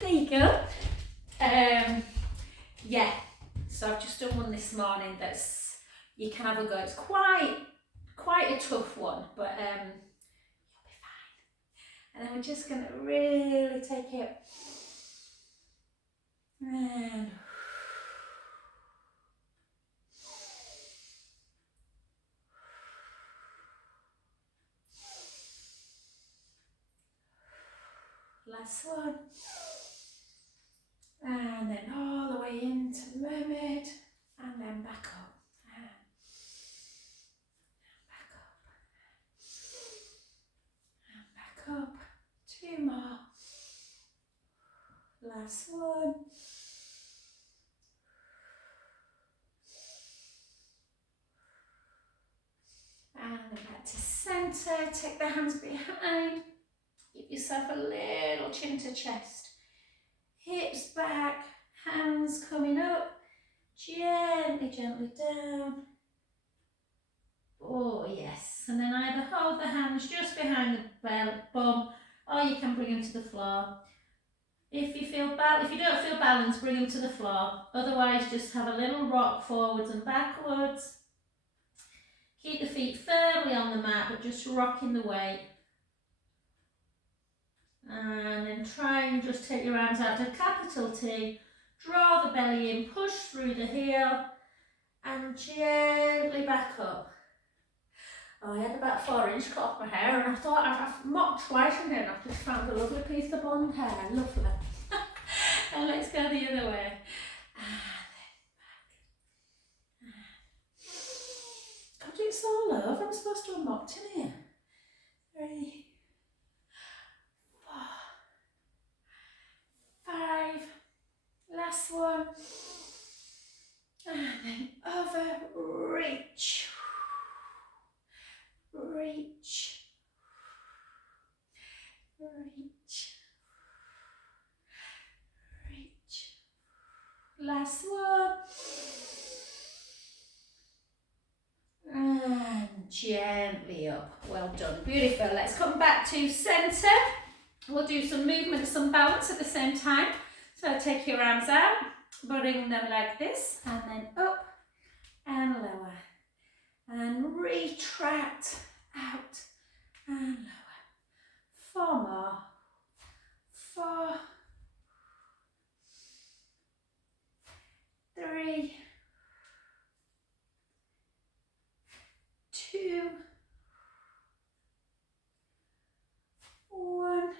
There you go. Yeah, so I've just done one this morning that's, you can have a go. It's quite a tough one, but you'll be fine. And then we're just going to really take it and last one. And then all the way into mermaid, and then back up, and back up, and back up. 2 more. Last one. And then back to centre, take the hands behind, give yourself a little chin to chest. Hips back, hands coming up, gently, gently down. Oh yes, and then either hold the hands just behind the bum, or you can bring them to the floor. If you don't feel balanced, bring them to the floor. Otherwise, just have a little rock forwards and backwards. Keep the feet firmly on the mat, but just rocking the weight. And then try and just take your arms out to capital T. Draw the belly in, push through the heel, and gently back up. Oh, I had about 4-inch cut off my hair, and I thought I've mocked twice in here, and I've just found a lovely piece of blonde hair. Lovely. And let's go the other way. And then back. God, it's all over. I'm supposed to have mocked in here. 3, 4, 5. Last one. And then over, reach. Reach. Reach. Reach. Last one. And gently up. Well done. Beautiful. Let's come back to centre. We'll do some movement, some balance at the same time. So take your arms out, bring them like this, and then up and lower. And retract out and lower. 4 more. 4, 3, 2, 1.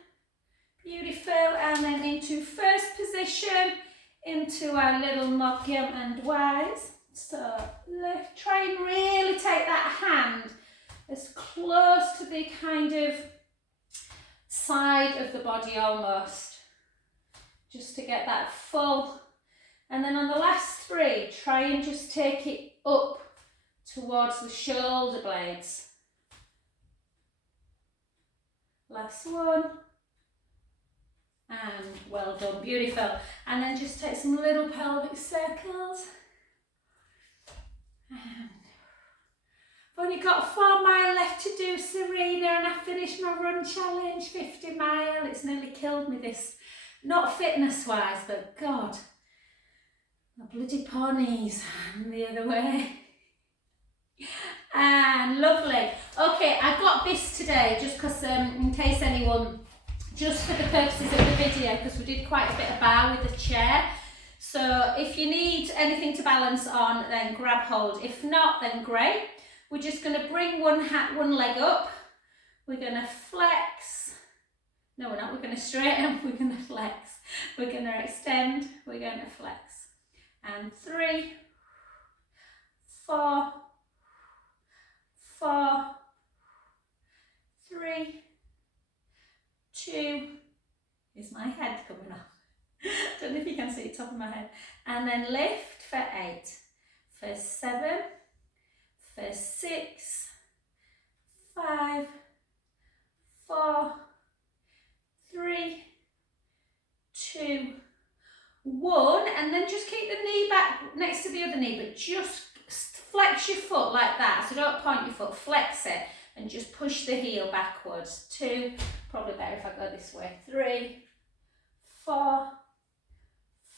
Beautiful. And then into first position, into our little mokyam and wise. So try and really take that hand as close to the kind of side of the body almost, just to get that full. And then on the last 3, try and just take it up towards the shoulder blades. Last one. And well done, beautiful. And then just take some little pelvic circles. And I've only got 4 miles left to do, Serena, and I finished my run challenge, 50 mile. It's nearly killed me, this. Not fitness wise, but God, the bloody ponies. And the other way. And lovely. Okay, I got this today just because in case anyone, just for the purposes of the video, because we did quite a bit of bar with the chair. So if you need anything to balance on, then grab hold. If not, then great. We're just going to bring one leg up. We're going to flex. No, we're not. We're going to straighten. We're going to flex. We're going to extend. We're going to flex. And 3, 4, 4, 3, 2. Is my head coming off? Don't know if you can see the top of my head. And then lift for 8, for 7, for 6, 5, 4, 3, 2, 1. And then just keep the knee back next to the other knee, but just flex your foot like that. So don't point your foot, flex it, and just push the heel backwards. 2, probably better if I go this way. 3, 4,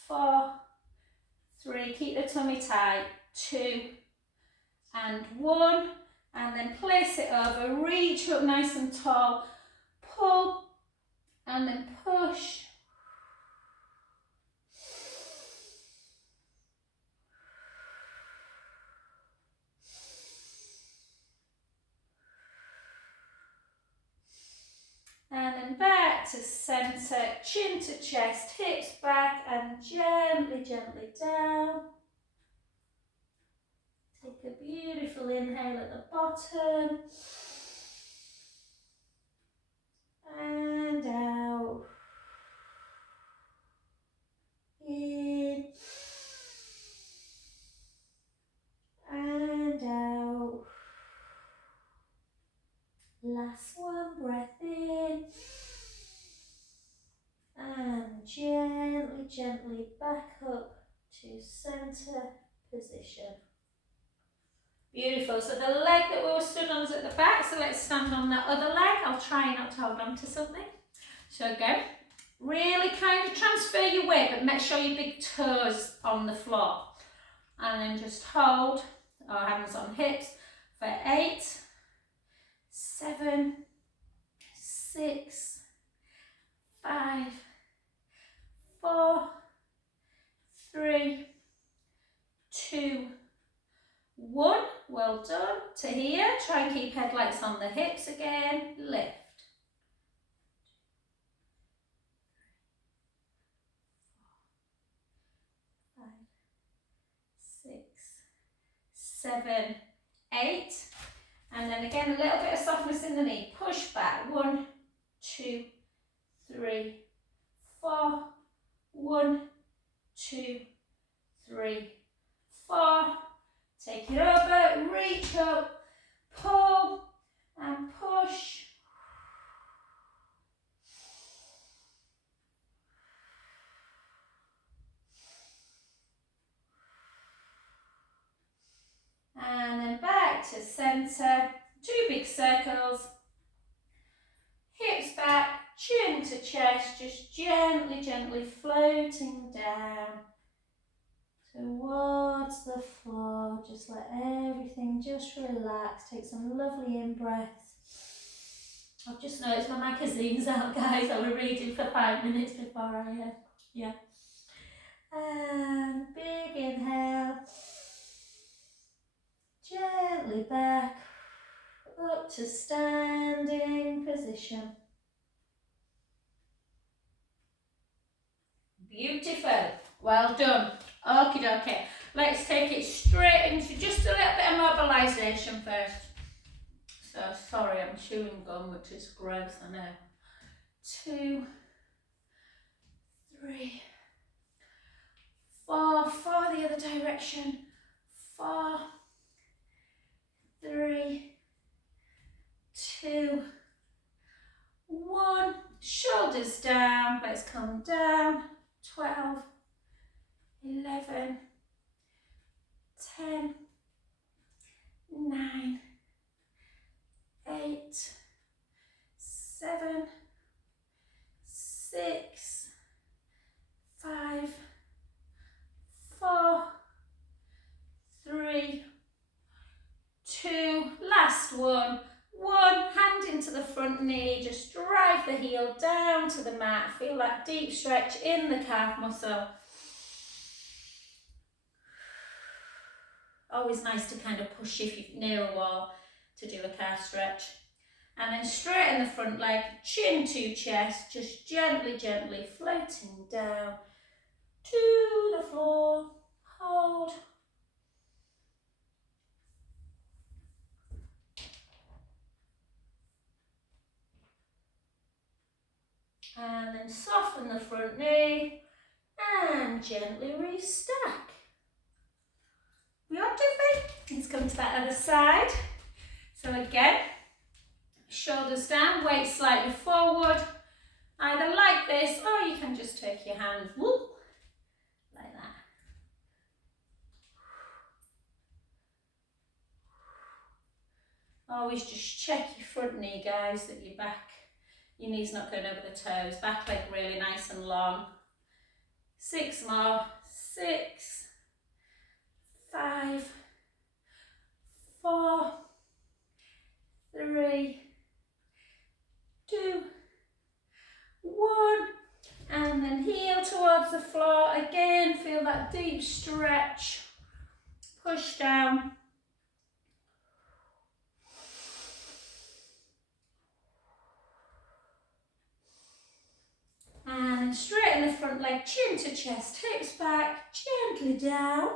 4, 3, keep the tummy tight, 2 and 1, and then place it over, reach up nice and tall, pull and then push. And then back to centre, chin to chest, hips back and gently, gently down. Take a beautiful inhale at the bottom. And out. In. And out. Last one, breath in. And gently, gently back up to centre position. Beautiful. So the leg that we were stood on is at the back, so let's stand on that other leg. I'll try not to hold on to something. So again, really kind of transfer your weight, but make sure your big toes on the floor. And then just hold our hands on hips for 8, 7, 6, 5, 4, 3, 2, 1. Well done. To here, try and keep headlights on the hips again. Lift. 5, 6, 7, 8. And then again, a little bit of softness in the knee. Push back. 1, 2, 3, 4. 1, 2, 3, 4. Take it over, reach up, pull and push. And then back to centre, 2 big circles, hips back, chin to chest, just gently, gently floating down towards the floor. Just let everything just relax. Take some lovely in-breaths. I've just noticed my magazine's out, guys. I was reading for 5 minutes before I, And big inhale. Gently back, up to standing position. Beautiful. Well done. Okie dokie. Let's take it straight into just a little bit of mobilisation first. So sorry, I'm chewing gum, which is gross, I know. 2, 3, 4, 4 the other direction. 4, 3, 2, 1. Shoulders down. Let's come down. 12, 11, 10, 9, 8, 7, 6, 5, 4, 3, 2, last one. 1, hand into the front knee, just drive the heel down to the mat. Feel that deep stretch in the calf muscle. Always nice to kind of push if you're near a wall to do a calf stretch. And then straighten the front leg, chin to chest, just gently, gently floating down to the floor. Hold. And then soften the front knee and gently restack. Beautiful. Let's come to that other side. So again, shoulders down, weight slightly forward, either like this or you can just take your hands whoop, like that. Always just check your front knee, guys, that your knee's not going over the toes. Back leg really nice and long. 6 more. 6, 5, 4, 3, 2, 1. And then heel towards the floor. Again, feel that deep stretch. Push down. And straighten the front leg, chin to chest, hips back, gently down.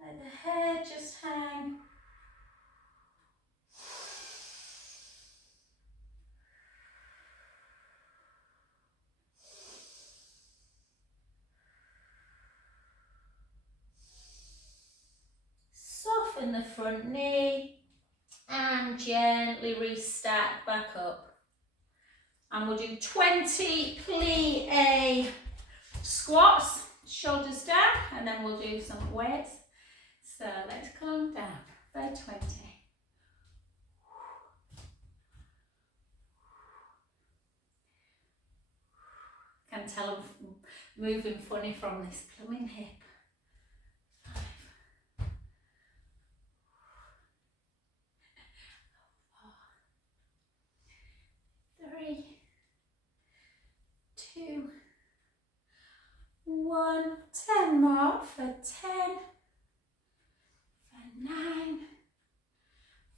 Let the head just hang. Soften the front knee and gently restack back up. And we'll do 20 plie squats, shoulders down, and then we'll do some weights. So let's calm down for 20. Can tell I'm moving funny from this plumbing hip. 5, 4, 3, 2, 1. 10 more for 10, for 9,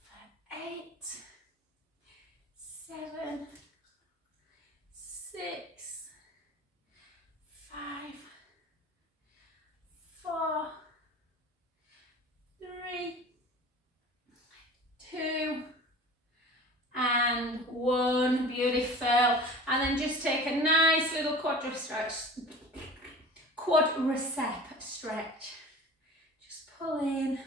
for 8, 7, 6, 5, 4, 3, 2, and 1. Beautiful. And then just take a nice little quadricep stretch. Just pull in.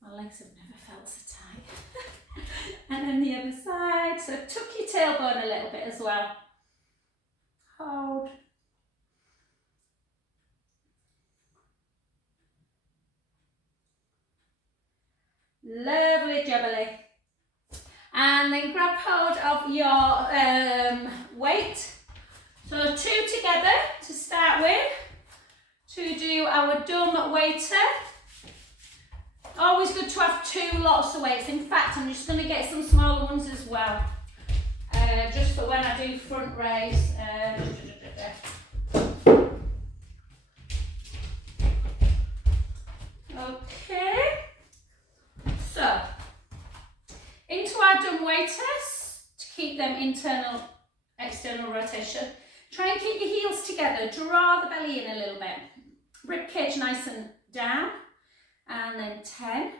My legs have never felt so tight. And then the other side. So tuck your tailbone a little bit as well. Hold. Lovely jubbly. And then grab hold of your weight. So 2 together to start with. To do our dumb waiter. Always good to have 2 lots of weights. In fact, I'm just going to get some smaller ones as well. Just for when I do front raise. Okay. So, into our dumb waiters to keep them internal, external rotation. Try and keep your heels together. Draw the belly in a little bit. Rib cage nice and down. And then 10,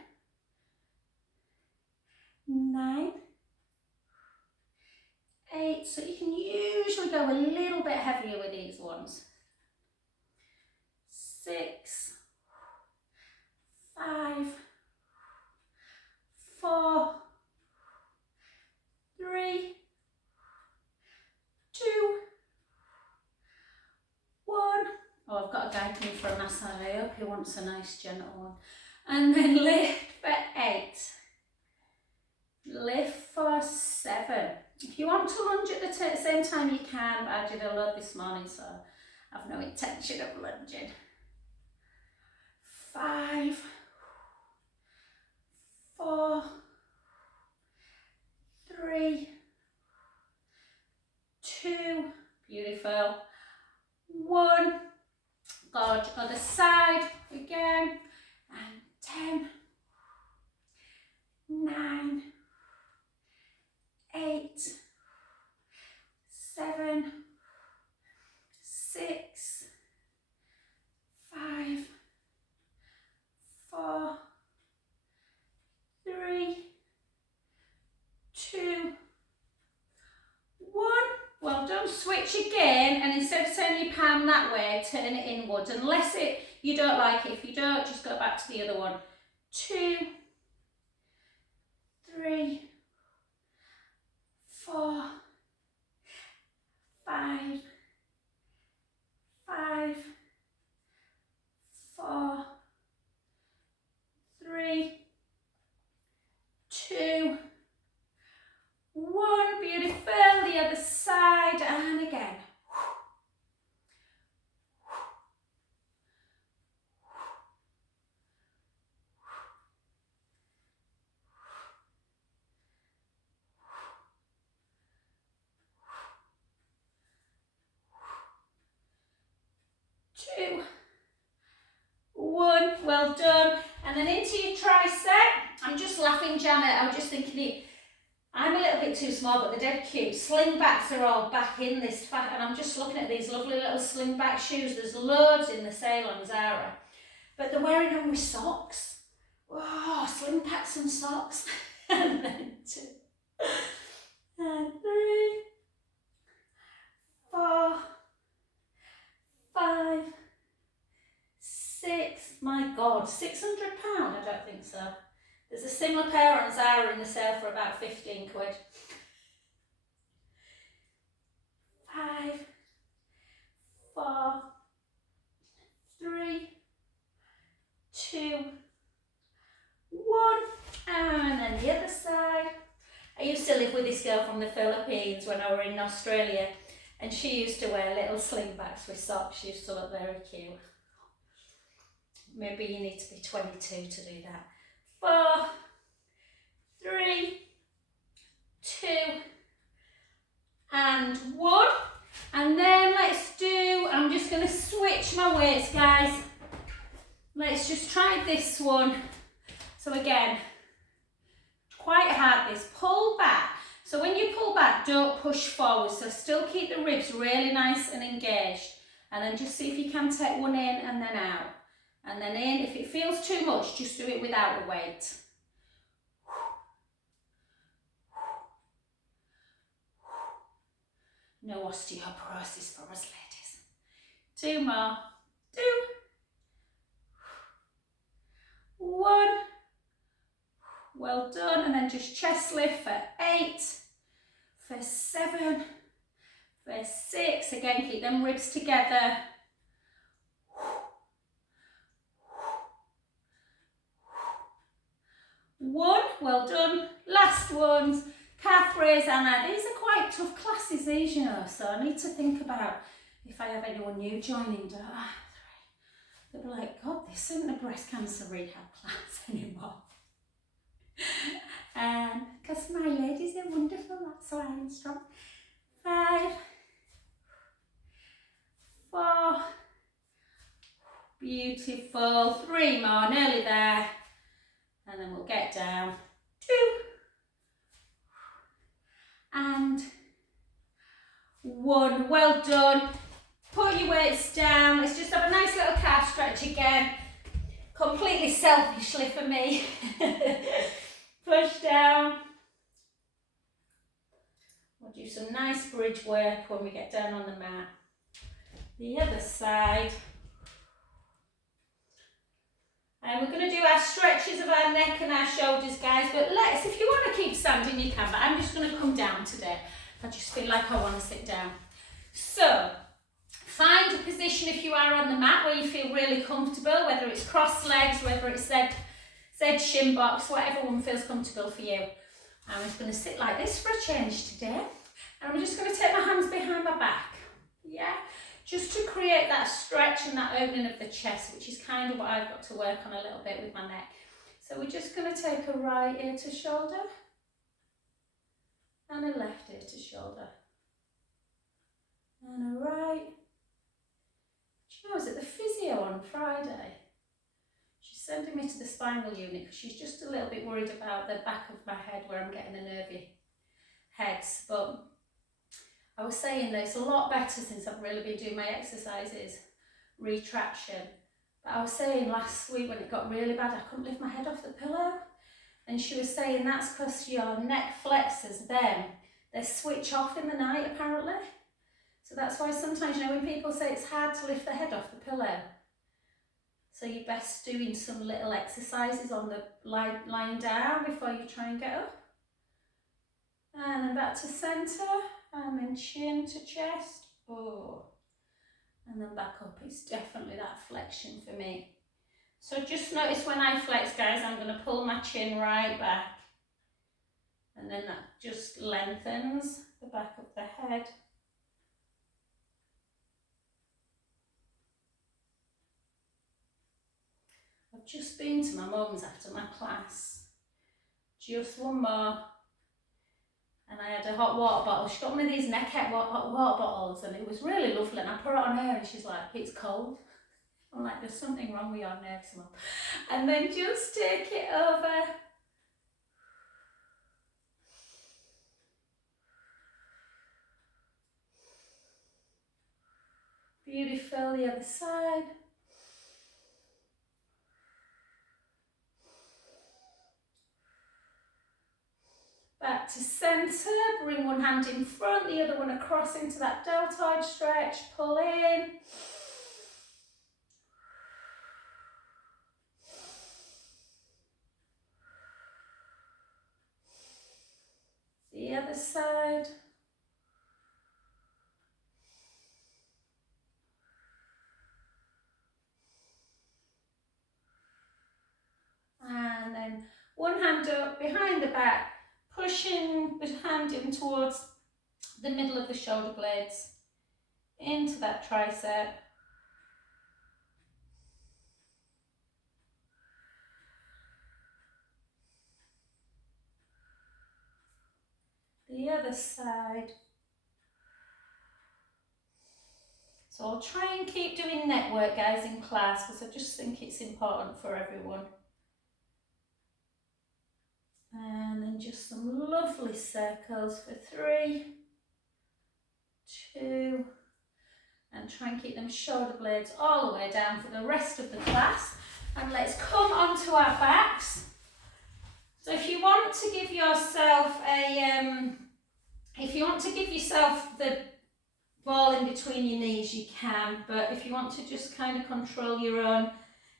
9, 8. So you can usually go a little bit heavier with these ones. 6, 5, 4, 3, 2, 1. Oh, I've got a guy coming for a massage. I hope he wants a nice gentle one. And then lift for 8. Lift for 7. If you want to lunge at the same time, you can, but I did a load this morning, so I have no intention of lunging. 5, 4, 3, 2, beautiful, 1. Good, other side again, and 10, 9, 8, 7, 6, 5, 4, 3, 2, 1. Well done. Switch again, and instead of turning your palm that way, turn it inwards. Unless you don't like it. If you don't, just go back to the other one. 2, 3, 4, 5, 5, 4, 2, 1, well done. And then into your tricep. I'm just laughing, Janet, I was just thinking I'm a little bit too small, but they're dead cute. Slingbacks are all back in this fat, and I'm just looking at these lovely little slingback shoes. There's loads in the sale on Zara, but they're wearing them with socks. Whoa, slingbacks and socks. And then 2, and 3, 4, 5, 6. My God, £600? I don't think so. There's a similar pair on Zara in the sale for about 15 quid. 5, 4, 3, 2, 1. And then the other side. I used to live with this girl from the Philippines when I were in Australia, and she used to wear little slingbacks with socks. She used to look very cute. Maybe you need to be 22 to do that. 4, 3, 2, and 1. And then let's do, I'm just going to switch my weights, guys. Let's just try this one. So again, quite hard this. Pull back. So when you pull back, don't push forward. So still keep the ribs really nice and engaged. And then just see if you can take one in and then out. And then in. If it feels too much, just do it without the weight. No osteoporosis for us ladies. 2 more. 2, 1. Well done. And then just chest lift for 8, for 7, for 6. Again, keep them ribs together. 1. Well done. Last ones. Calf raise, Anna. These are quite tough classes, these, you know, so I need to think about if I have anyone new joining. They'll be like, God, this isn't a breast cancer rehab class anymore. Because my ladies are wonderful, that's why I'm strong. 5, 4, beautiful. 3 more, nearly there. And then we'll get down. 2, and 1. Well done. Put your weights down. Let's just have a nice little calf stretch again. Completely selfishly for me. Push down. We'll do some nice bridge work when we get down on the mat. The other side. And we're going to do our stretches of our neck and our shoulders, guys, but if you want to keep standing, you can, but I'm just going to come down today. I just feel like I want to sit down. So, find a position if you are on the mat where you feel really comfortable, whether it's crossed legs, whether it's Z shin box, whatever one feels comfortable for you. I'm just going to sit like this for a change today, and I'm just going to take my hands behind my back, yeah? Just to create that stretch and that opening of the chest, which is kind of what I've got to work on a little bit with my neck. So we're just going to take a right ear to shoulder and a left ear to shoulder. And a right. Do you know, I was at the physio on Friday. She's sending me to the spinal unit because she's just a little bit worried about the back of my head where I'm getting the nervy heads. But I was saying that it's a lot better since I've really been doing my exercises, retraction. But I was saying last week when it got really bad, I couldn't lift my head off the pillow. And she was saying that's because your neck flexors then, they switch off in the night apparently. So that's why sometimes, you know, when people say it's hard to lift the head off the pillow, so you're best doing some little exercises on the lying down before you try and get up. And then back to centre. And then chin to chest, oh, and then back up. It's definitely that flexion for me. So just notice when I flex, guys, I'm going to pull my chin right back, and then that just lengthens the back of the head. I've just been to my mum's after my class. Just one more. And I had a hot water bottle. She got one of these neckhead hot water bottles, and it was really lovely. And I put it on her, and she's like, it's cold. I'm like, there's something wrong with your nerves, Mum. And then just take it over. Beautiful, the other side. Back to centre, bring one hand in front, the other one across into that deltoid stretch, pull in. The other side. And then one hand up behind the back, pushing the hand in towards the middle of the shoulder blades, into that tricep. The other side. So I'll try and keep doing neck work, guys, in class, because I just think it's important for everyone. And then just some lovely circles for 3, 2, and try and keep them shoulder blades all the way down for the rest of the class. And let's come onto our backs. So if you want to give yourself the ball in between your knees, you can, but if you want to just kind of control your own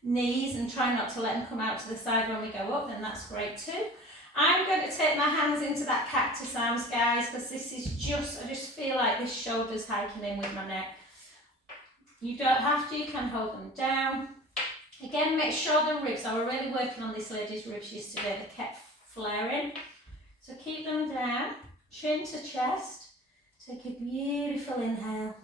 knees and try not to let them come out to the side when we go up, then that's great too. I'm going to take my hands into that cactus arms, guys, because this is I just feel like this shoulder's hiking in with my neck. You don't have to, you can hold them down. Again, make sure the ribs, I was really working on this lady's ribs yesterday, they kept flaring. So keep them down, chin to chest, take a beautiful inhale.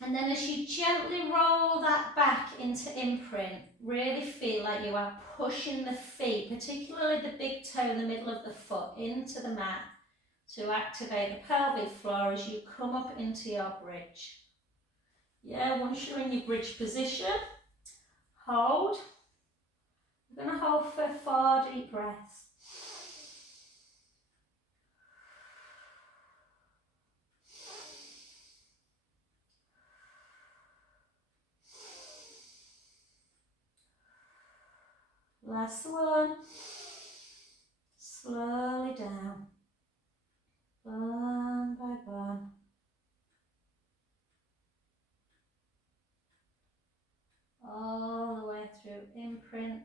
And then as you gently roll that back into imprint, really feel like you are pushing the feet, particularly the big toe in the middle of the foot, into the mat to activate the pelvic floor as you come up into your bridge. Yeah, once you're in your bridge position, hold. We're going to hold for 4 deep breaths. Last one. Slowly down. One by one. All the way through imprint.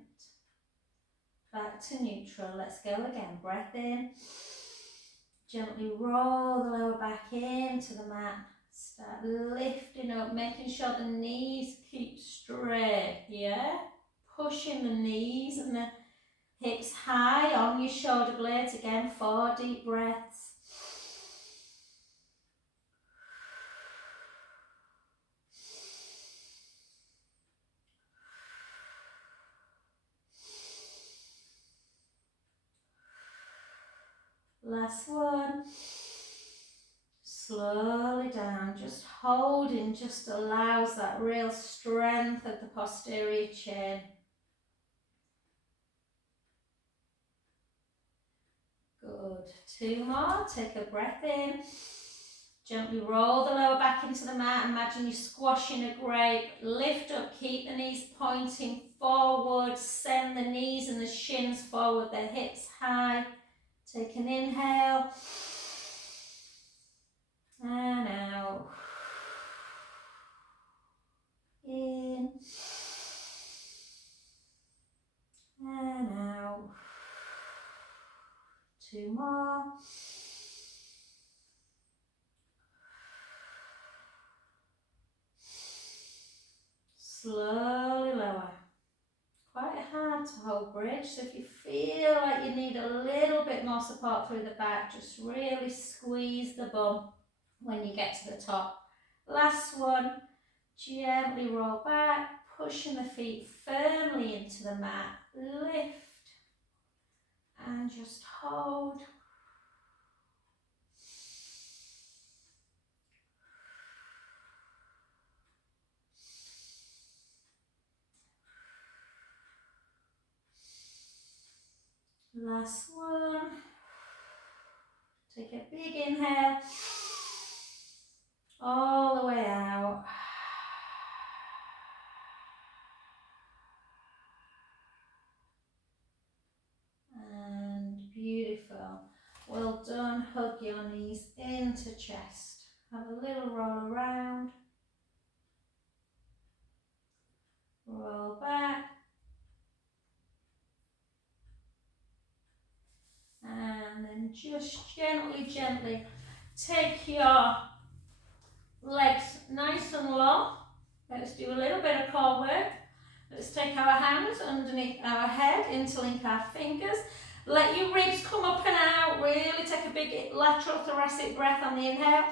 Back to neutral. Let's go again. Breath in. Gently roll the lower back into the mat. Start lifting up, making sure the knees keep straight, yeah? Pushing the knees and the hips high on your shoulder blades. Again, 4 deep breaths. Last one. Slowly down, just holding, just allows that real strength of the posterior chin. Good. 2 more. Take a breath in. Gently roll the lower back into the mat. Imagine you're squashing a grape. Lift up, keep the knees pointing forward. Send the knees and the shins forward, the hips high. Take an inhale. And out. In. And out. 2 more. Slowly lower. Quite hard to hold bridge, so if you feel like you need a little bit more support through the back, just really squeeze the bum when you get to the top. Last one, gently roll back, pushing the feet firmly into the mat, lift and just hold. Last one. Take a big inhale. All the way out. And beautiful. Well done. Hug your knees into chest. Have a little roll around. Roll back. And then just gently, gently take your legs nice and long. Let's do a little bit of core work. Let's take our hands underneath our head, interlink our fingers. Let your ribs come up and out. Really take a big lateral thoracic breath on the inhale.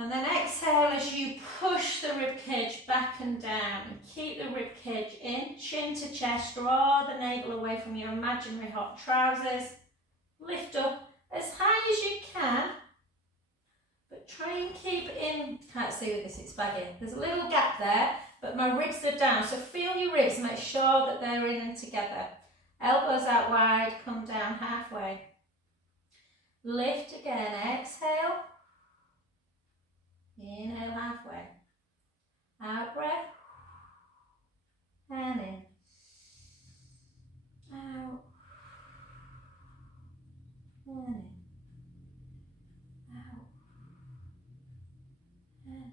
And then exhale as you push the rib cage back and down. And keep the rib cage in, chin to chest. Draw the navel away from your imaginary hot trousers. Lift up as high as you can. But try and keep it in. Can't see with this, it's bagging. There's a little gap there, but my ribs are down. So feel your ribs, make sure that they're in and together. Elbows out wide, come down halfway. Lift again, exhale. Inhale halfway. Out breath. And in. Out. And in. Out. And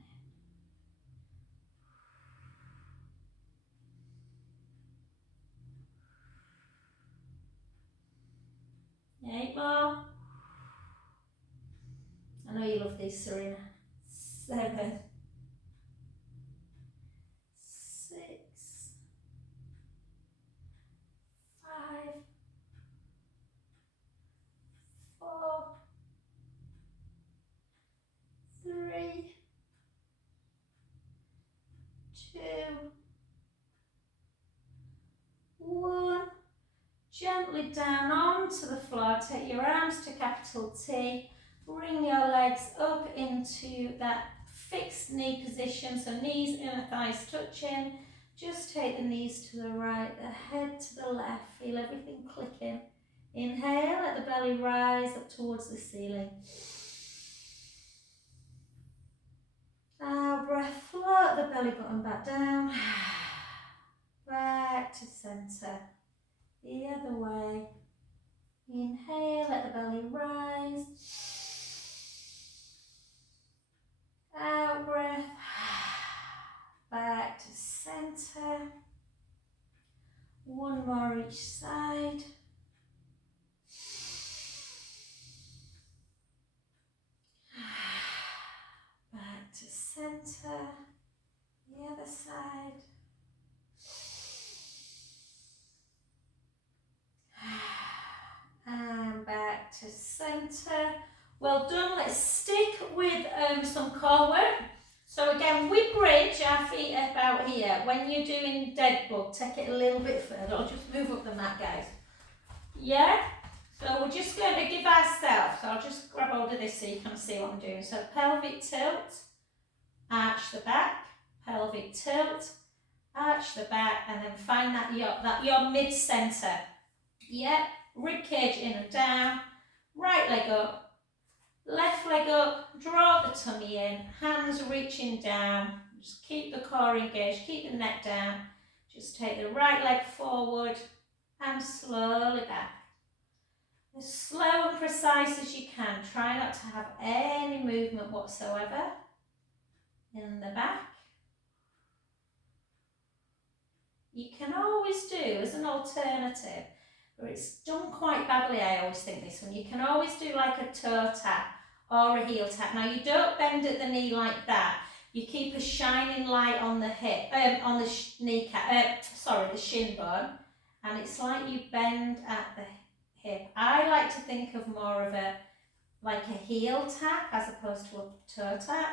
in. Eight more. I know you love these, Serena. 7, 6, 5, 4, 3, 2, 1. Gently down onto the floor. Take your arms to capital T. Bring your legs up into that fixed knee position. So knees, inner thighs touching. Just take the knees to the right, the head to the left. Feel everything clicking. Inhale, let the belly rise up towards the ceiling. Out breath, float the belly button back down. Back to centre. The other way. Inhale, let the belly rise. Out breath. Back to centre. One more each side. Back to centre. The other side. And back to centre. Well done. Let's stick with some core work. So again, we bridge our feet about here. When you're doing dead bug, take it a little bit further. I'll just move up the mat, guys. Yeah? So we're just going to give ourselves, I'll just grab hold of this so you can see what I'm doing. So pelvic tilt, arch the back, pelvic tilt, arch the back, and then find that your mid-centre. Yeah? Rib cage in and down, right leg up, left leg up, draw the tummy in, hands reaching down, just keep the core engaged, keep the neck down, just take the right leg forward and slowly back. As slow and precise as you can, try not to have any movement whatsoever in the back. You can always do, as an alternative, where it's done quite badly, I always think this one, you can always do like a toe tap or a heel tap. Now you don't bend at the knee like that. You keep a shining light on the hip, on the kneecap, the shin bone, and it's like you bend at the hip. I like to think of more of a heel tap as opposed to a toe tap.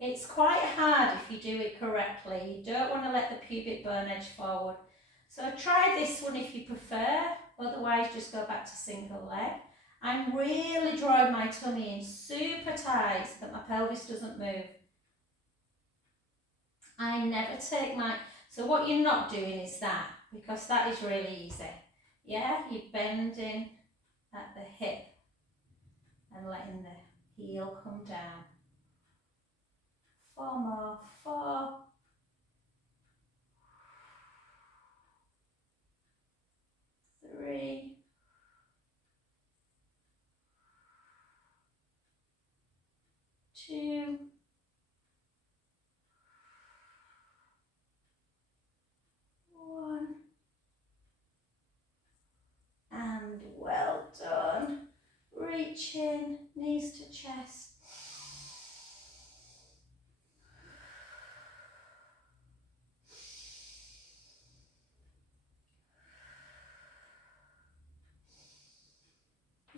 It's quite hard if you do it correctly. You don't want to let the pubic bone edge forward. So try this one if you prefer, otherwise just go back to single leg. I'm really drawing my tummy in super tight so that my pelvis doesn't move. I never take so what you're not doing is that, because that is really easy. Yeah, you're bending at the hip and letting the heel come down. 4 more, 4, 3, 2, 1, and well done. Reach in, knees to chest.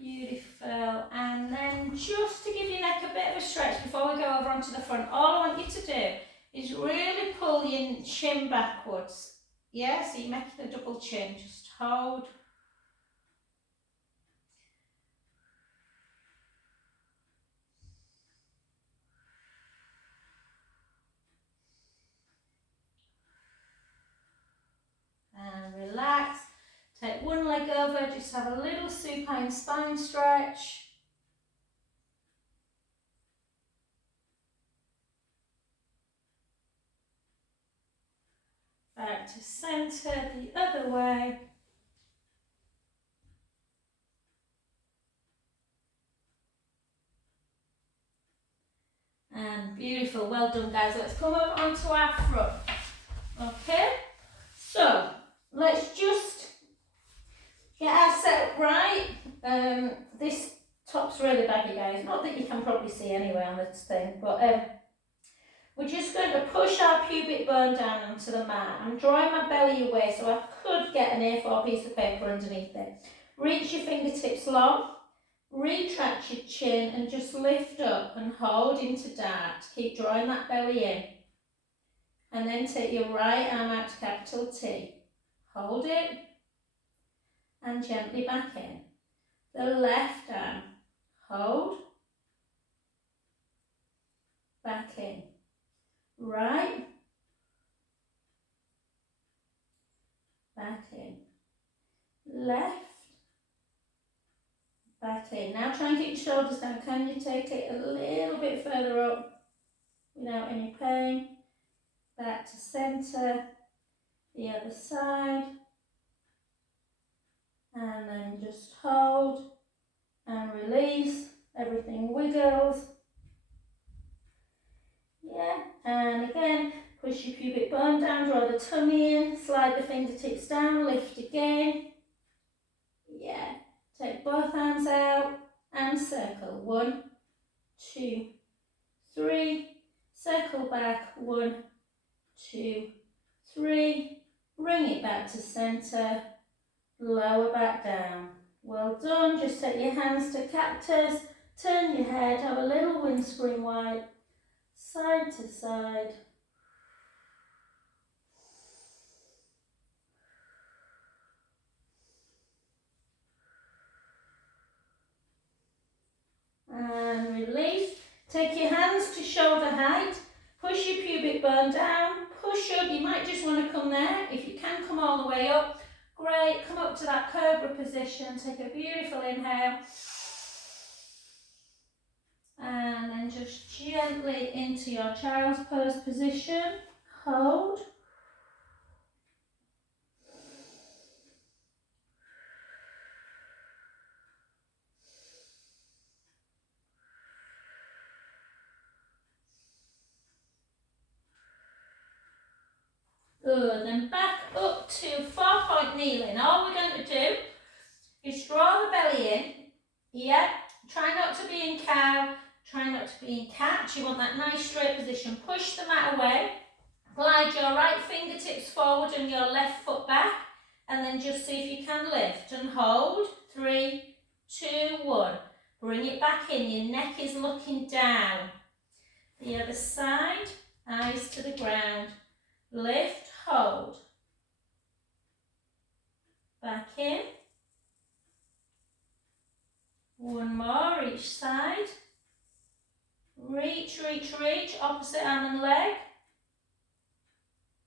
Beautiful. And then just to give your neck a bit of a stretch before we go over onto the front, all I want you to do is really pull your chin backwards. Yeah, so you're making a double chin. Just hold. And relax. Take one leg over, just have a little supine spine stretch. Back to centre, the other way. And beautiful, well done guys. Let's come up onto our front. Okay, so let's just get our setup right. This top's really baggy guys, not that you can probably see anyway on this thing, but we're just going to push our pubic bone down onto the mat. I'm drawing my belly away so I could get an A4 piece of paper underneath it. Reach your fingertips long, retract your chin and just lift up and hold into dart. Keep drawing that belly in. And then take your right arm out to capital T. Hold it and gently back in. The left arm, hold, back in. Right, back in. Left, back in. Now try and get your shoulders down. Can you take it a little bit further up without any pain? Back to centre, the other side. And then just hold and release. Everything wiggles. Yeah, and again, push your pubic bone down, draw the tummy in, slide the fingertips down, lift again. Yeah, take both arms out and circle. 1, 2, 3. Circle back. 1, 2, 3. Bring it back to centre. Lower back down. Well done. Just take your hands to cactus. Turn your head. Have a little windscreen wipe. Side to side. And release. Take your hands to shoulder height. Push your pubic bone down. Push up. You might just want to come there. If you can come all the way up, great. Come up to that cobra position. Take a beautiful inhale. And then just gently into your child's pose position. Hold. Good, then back up to 4-point kneeling. All we're going to do is draw the belly in. Yeah, try not to be in cow, try not to be in cat. You want that nice straight position. Push the mat away. Glide your right fingertips forward and your left foot back. And then just see if you can lift and hold. 3, 2, 1. Bring it back in. Your neck is looking down. The other side, eyes to the ground. Lift, hold. Back in. 1 more each side. Reach, reach, reach. Opposite arm and leg.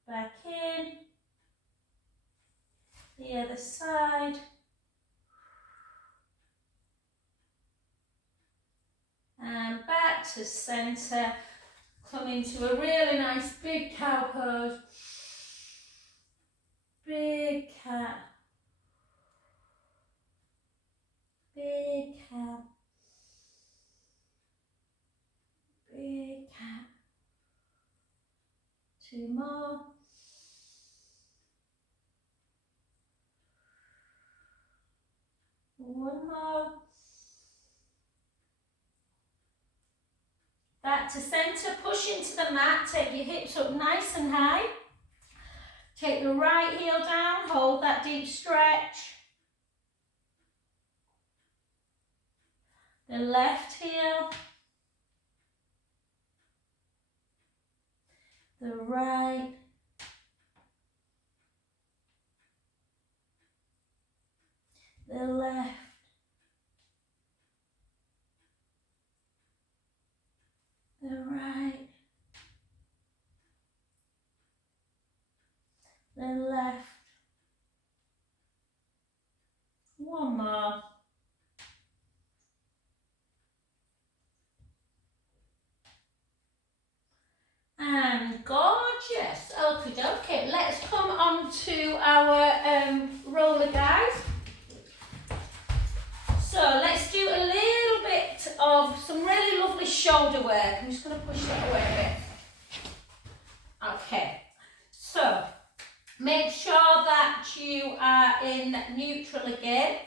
Back in. The other side. to centre. Come into a really nice big cow pose. Big cat. Big cat. Big cat. 2 more. One more. Back to centre, push into the mat, take your hips up nice and high. Take the right heel down, hold that deep stretch. The left heel. The right. The left. The right. The left. One more. And gorgeous. Okie dokie. Let's come on to our roller, guys. So let's do a little bit of some really lovely shoulder work. I'm just going to push that away a bit. Okay. So make sure that you are in neutral again.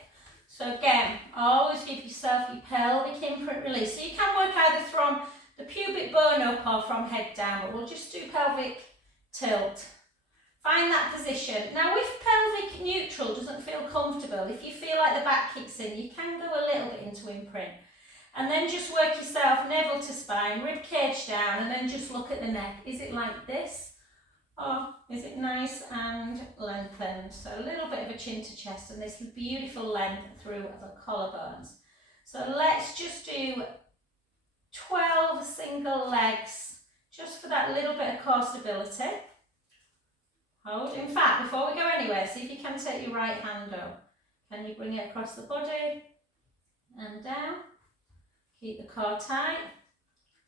So again, always give yourself your pelvic imprint release. So you can work either from the pubic bone up or from head down, but we'll just do pelvic tilt. Find that position. Now if pelvic neutral doesn't feel comfortable, if you feel like the back kicks in, you can go a little bit into imprint. And then just work yourself navel to spine, rib cage down, and then just look at the neck. Is it like this? Or is it nice and lengthened? So a little bit of a chin to chest and this beautiful length through the collarbones. So let's just do 12 single legs, just for that little bit of core stability. Hold. In fact, before we go anywhere, see if you can take your right hand up. Can you bring it across the body and down? Keep the core tight.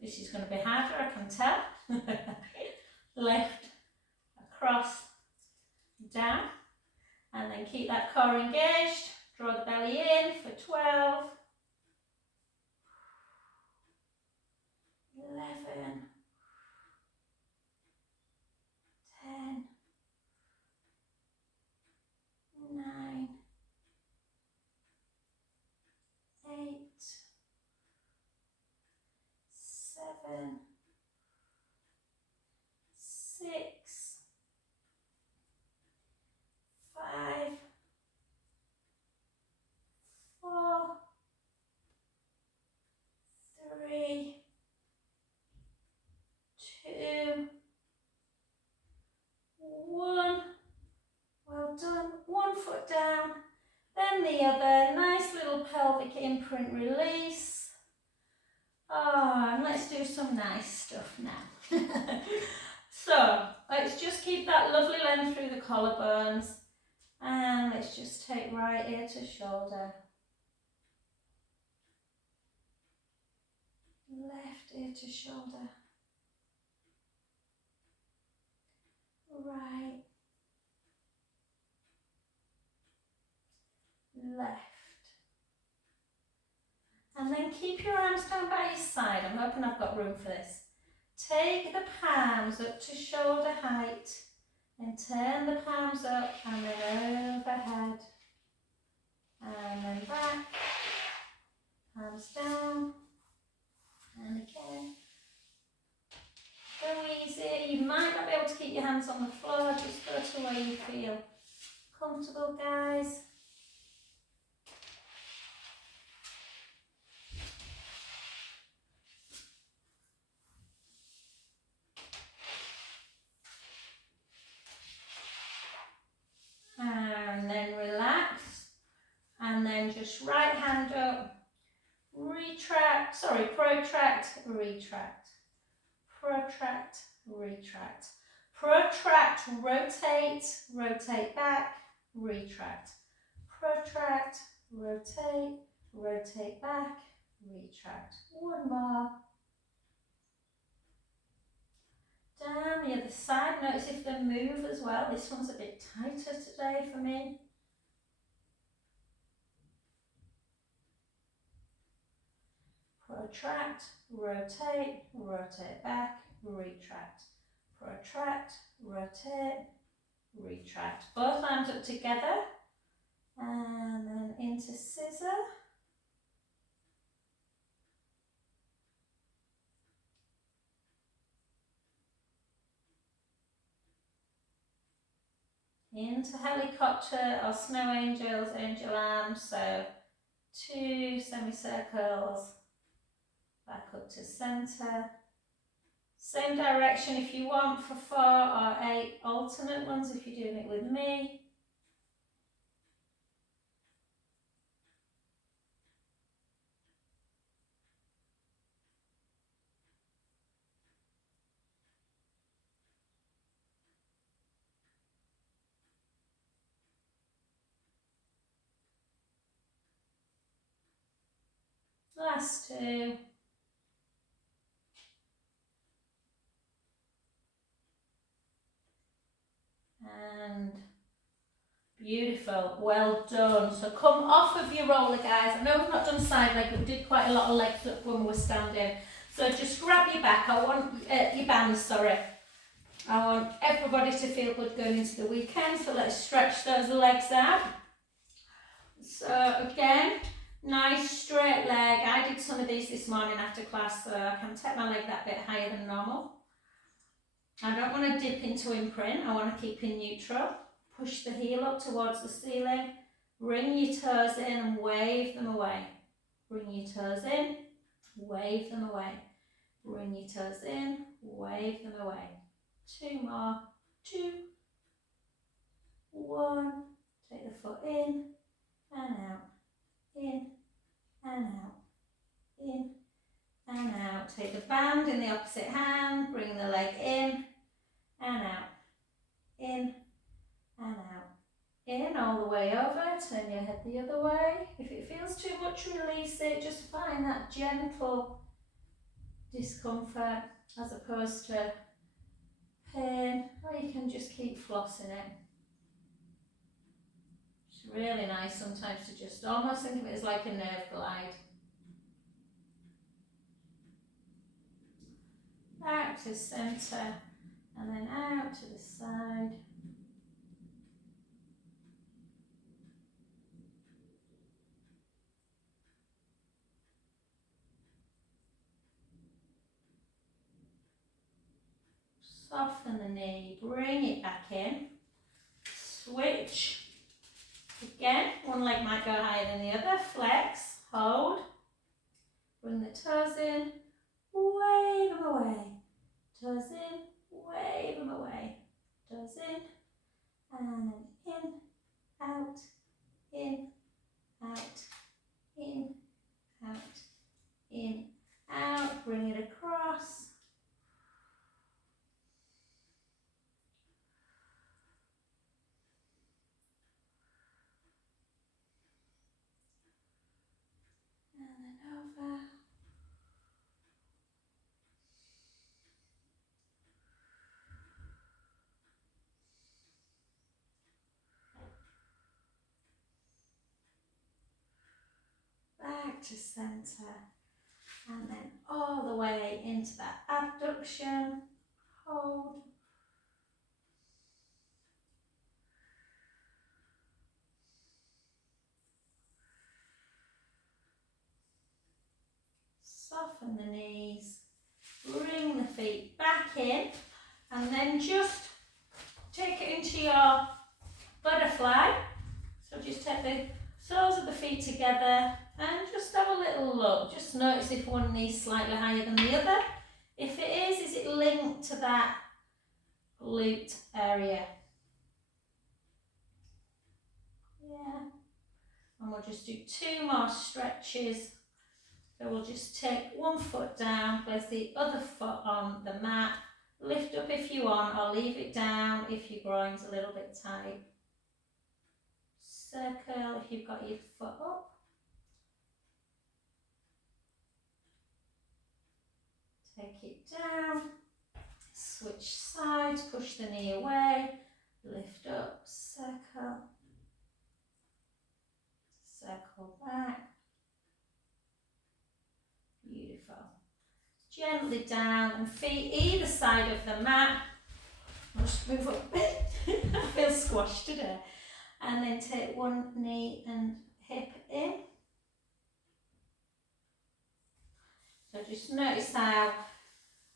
This is going to be harder, I can tell. Lift, across, down, and then keep that core engaged. Draw the belly in for 12, 11, 10, 9, 8, 7, 6, 5, 4, 3, 2, 1. Well done. One foot down, then the other. Nice little pelvic imprint release. Oh, and let's do some nice stuff now. So let's just keep that lovely length through the collarbones, and let's just take right ear to shoulder, left ear to shoulder, right, left. And then keep your arms down by your side. I'm hoping I've got room for this. Take the palms up to shoulder height and turn the palms up and then overhead. And then back, palms down, and again. Go easy. You might not be able to keep your hands on the floor, just go to where you feel comfortable, guys. And then relax, and then just right hand up, retract, protract, retract, protract, retract, protract, rotate, rotate back, retract, protract, rotate, rotate back, retract. One more, Down the other side. Notice if they move as well. This one's a bit tighter today for me. Protract, rotate, rotate back, retract. Protract, rotate, retract. Both arms up together and then into scissor. Into helicopter or snow angels, angel arms. So 2 semicircles, back up to centre. Same direction if you want for 4 or 8 alternate ones if you're doing it with me. Last 2. And beautiful, well done. So come off of your roller, guys. I know we've not done side leg, but we did quite a lot of legs up when we were standing. So just grab your back. I want your bands, sorry. I want everybody to feel good going into the weekend. So let's stretch those legs out. So again, nice straight leg. I did some of these this morning after class, so I can take my leg that bit higher than normal. I don't want to dip into imprint. I want to keep in neutral. Push the heel up towards the ceiling. Bring your toes in and wave them away. Bring your toes in, wave them away. Bring your toes in, wave them away. 2 more. 2, 1. Take the foot in and out. In and out. In and out. Take the band in the opposite hand. Bring the leg in and out. In and out. In all the way over, turn your head the other way. If it feels too much, release it. Just find that gentle discomfort as opposed to pain, or you can just keep flossing it. It's really nice sometimes to just almost think of it as like a nerve glide. Back to centre and then out to the side. Soften the knee, bring it back in, switch. Again, one leg might go higher than the other, flex, hold, bring the toes in, wave them away, toes in, wave them away, toes in, and then in, out, in, out, in, out, in, out, bring it across. Over. Back to centre and then all the way into that abduction. Hold. Soften the knees. Bring the feet back in and then just take it into your butterfly. So just take the soles of the feet together and just have a little look. Just notice if one knee's slightly higher than the other. If it is it linked to that glute area? Yeah. And we'll just do 2 more stretches. So we'll just take one foot down, place the other foot on the mat, lift up if you want, or leave it down if your groin's a little bit tight. Circle if you've got your foot up. Take it down. Switch sides, push the knee away, lift up, circle, circle back. Beautiful. Gently down and feet either side of the mat. Just move up a bit. I feel squashed today. And then take one knee and hip in. So just notice how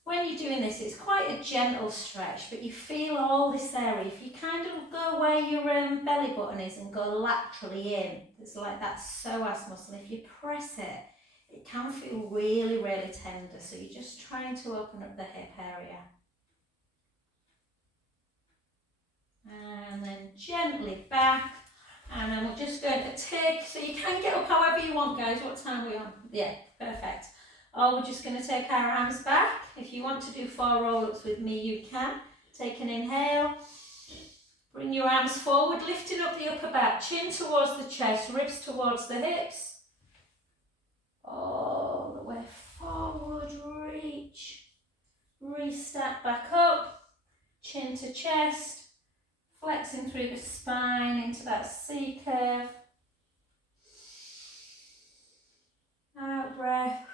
when you're doing this, it's quite a gentle stretch, but you feel all this area. If you kind of go where your belly button is and go laterally in, it's like that psoas muscle. If you press it, it can feel really, really tender. So you're just trying to open up the hip area. And then gently back. And then we're just going to take, so you can get up however you want, guys. What time are we on? Yeah, perfect. Or we're just going to take our arms back. If you want to do 4 roll-ups with me, you can. Take an inhale. Bring your arms forward, lifting up the upper back. Chin towards the chest, ribs towards the hips. All the way forward, reach. Restart back up. Chin to chest. Flexing through the spine into that C curve. Out breath.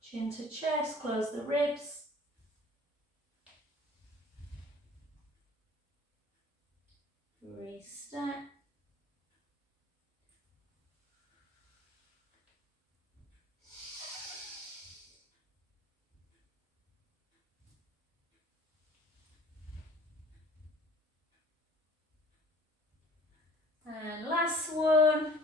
Chin to chest, close the ribs. Restart. And last one.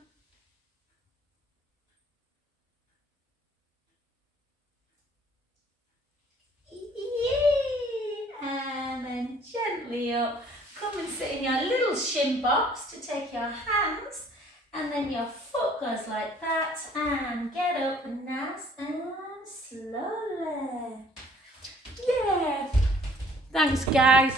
And then gently up. Come and sit in your little shin box to take your hands. And then your foot goes like that. And get up nice and slowly. Yeah. Thanks, guys.